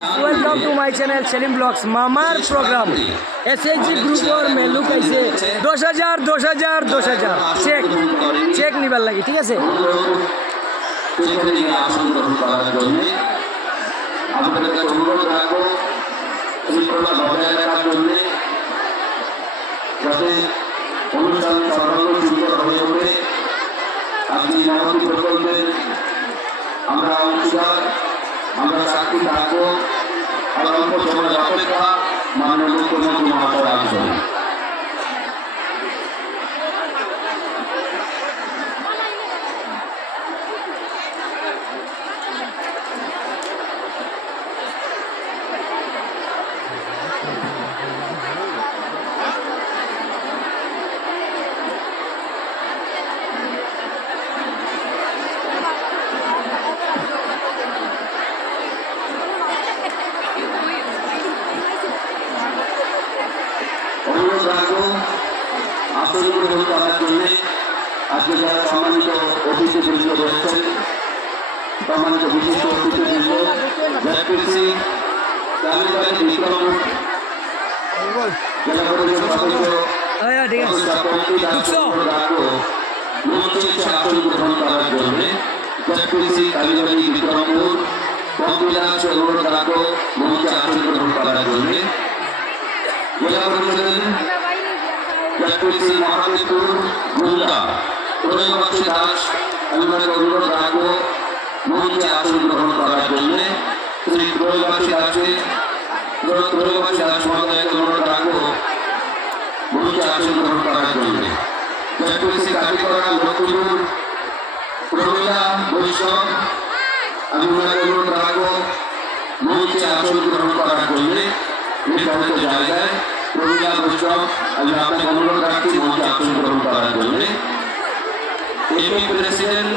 Welcome to my channel Salim blogs मामार programme SHG group और मेलू कैसे 10,000 10,000 10,000 চেক নিবার লাগি ঠিক আছে আমরা চাকরি থাকবো আর অল্প সময় অপেক্ষা মাননীয় মুখ্যমন্ত্রী মহাশয় আসবেন। আসল গ্রহণ করার জন্য আজকে যারা সম্মানিত অতিথিবৃন্দ রয়েছেন, সম্মানিত বিশিষ্ট অতিথিবৃন্দ জয়প্রীতি তালিবানের বিক্রম জেলা পরিষদ সদস্য মঞ্চে আসন গ্রহণ করার জন্য জয়প্রীতি তালিবানী বিক্রমপুর কমবিলাস অনুরোধ রাখো মঞ্চে আসন গ্রহণ করার জন্য জেলা পরিষদের জয়প্রীতি মহাদেবপুর গুন্দা প্রয়োগবাসী দাস অনুরোধ রাখবো মঞ্চে আসন গ্রহণ করার জন্য শ্রী প্রয়োগবাসী দাস মহোদয়কে অনুরোধ রাখবো মঞ্চে আসন গ্রহণ করার জন্য জয়প্রীতি কাটিকরা লক্ষ্মীপুর প্রমীলা বৈষ্ণব আমি অনুরোধ রাখবো মঞ্চে আসন গ্রহণ করার জন্য নির্ধারিত জায়গায় প্রমীলা বৈষ্ণব আমি আপনাকে অনুরোধ রাখছি মঞ্চে আসন গ্রহণ করার জন্য এপি প্রেসিডেন্ট